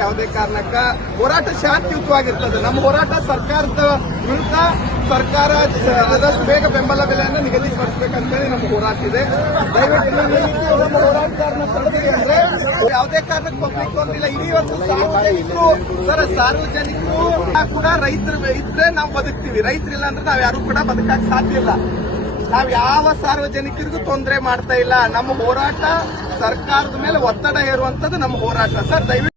ಯಾವುದೇ ಕಾರಣಕ್ಕ ಹೋರಾಟ ಶಾಂತಿಯುತವಾಗಿರ್ತದೆ. ನಮ್ಮ ಹೋರಾಟ ಸರ್ಕಾರದ ವಿರುದ್ಧ ಸರ್ಕಾರ ಆದಷ್ಟು ಬೇಗ ಬೆಂಬಲ ಬೆಲೆಯನ್ನು ನಿಗದಿಪಡಿಸಬೇಕಂತೇಳಿ ನಮ್ಮ ಹೋರಾಟ ಇದೆ. ದಯವಿಟ್ಟು ನಮ್ಮ ಹೋರಾಟಗಾರನ ತಡೆದಿರಿ ಅಂದ್ರೆ ಯಾವುದೇ ಕಾರಣಕ್ಕೆ ಪಬ್ಲಿಕ್ ಒಂದಿಲ್ಲ. ಇವತ್ತು ಸಾರ್ವಜನಿಕರು ಸಾರ್ವಜನಿಕರು ಕೂಡ ರೈತರು ಇದ್ರೆ ನಾವು ಬದುಕ್ತೀವಿ. ರೈತರಿಲ್ಲ ಅಂದ್ರೆ ನಾವ್ ಯಾರು ಕೂಡ ಬದುಕಕ್ಕೆ ಸಾಧ್ಯ ಇಲ್ಲ. ನಾವ್ ಯಾವ ಸಾರ್ವಜನಿಕರಿಗೂ ತೊಂದರೆ ಮಾಡ್ತಾ ಇಲ್ಲ. ನಮ್ಮ ಹೋರಾಟ ಸರ್ಕಾರದ ಮೇಲೆ ಒತ್ತಡ ಹೇರುವಂತದ್ದು ನಮ್ಮ ಹೋರಾಟ. ಸರ್ ದಯವಿಟ್ಟು